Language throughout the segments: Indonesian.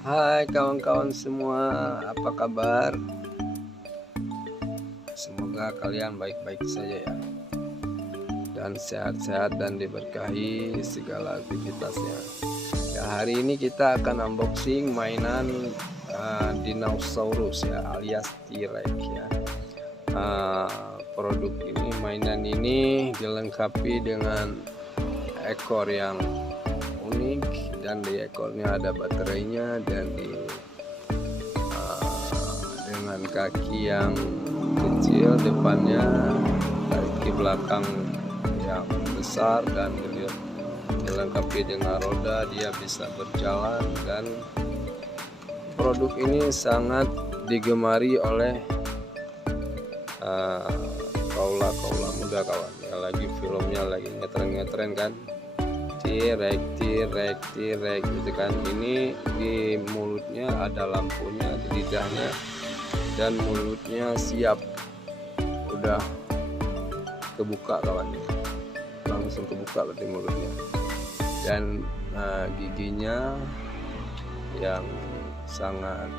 Hai kawan-kawan semua, apa kabar? Semoga kalian baik-baik saja ya, dan sehat-sehat dan diberkahi segala aktivitasnya. Ya, hari ini kita akan unboxing mainan dinosaurus ya, alias T-Rex ya. Produk ini, mainan ini dilengkapi dengan ekor yang unik, dan di ekornya ada baterainya, dan dengan kaki yang kecil depannya, kaki belakang yang besar, dan dilengkapi dengan roda, dia bisa berjalan. Dan produk ini sangat digemari oleh kaula muda kawan ya, lagi filmnya lagi ngetren kan, T-Rex gitu kan. Ini di mulutnya ada lampunya, di lidahnya, dan mulutnya siap, udah kebuka kawan, langsung kebuka berarti mulutnya, dan giginya yang sangat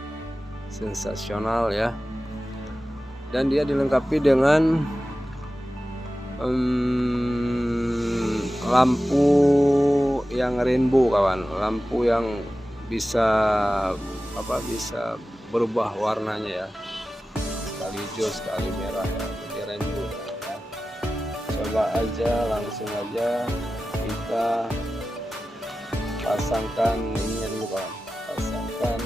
sensasional ya. Dan dia dilengkapi dengan lampu yang rainbow kawan, lampu yang bisa berubah warnanya ya, sekali hijau sekali merah ya, jadi rainbow ya. Coba aja, langsung aja kita pasangkan ininya dulu kawan, pasangkan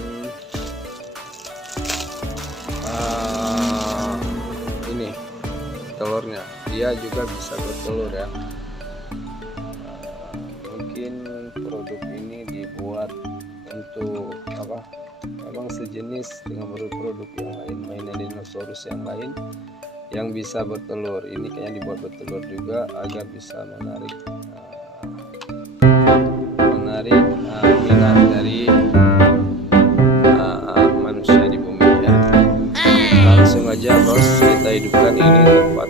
ini telurnya. Dia juga bisa bertelur ya. Mungkin produk ini dibuat untuk memang sejenis dengan produk yang lain, mainan dinosaurus yang lain yang bisa bertelur. Ini kayaknya dibuat bertelur juga agar bisa menarik minat dari manusia di bumi ya. Langsung aja bos, kita hidupkan ini tempat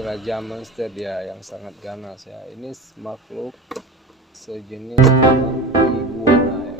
Raja monster, dia yang sangat ganas ya. Ini makhluk sejenis dengan iguana ya.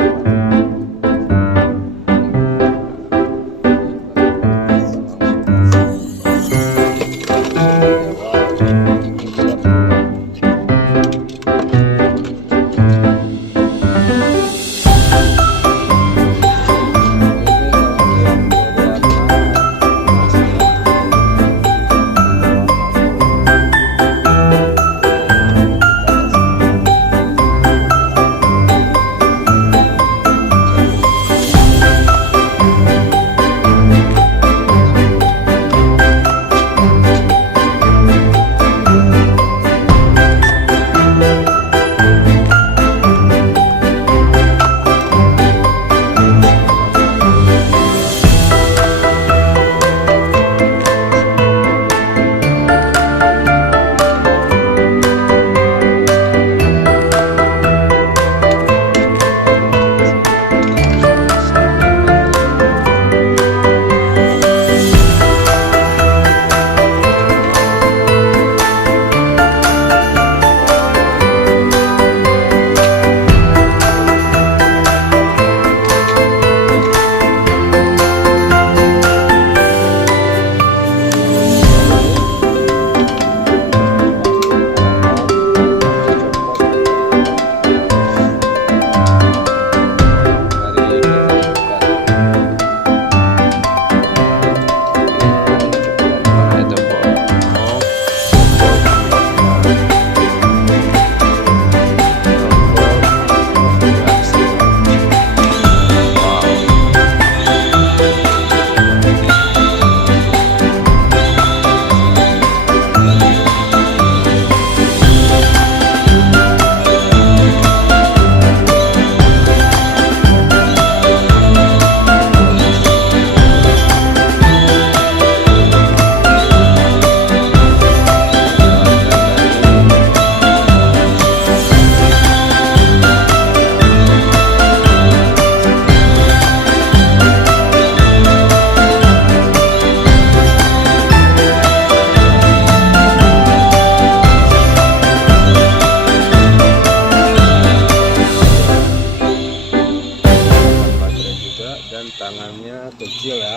dan tangannya kecil ya,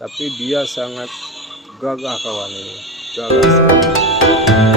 tapi dia sangat gagah kawan ini, gagah sekali.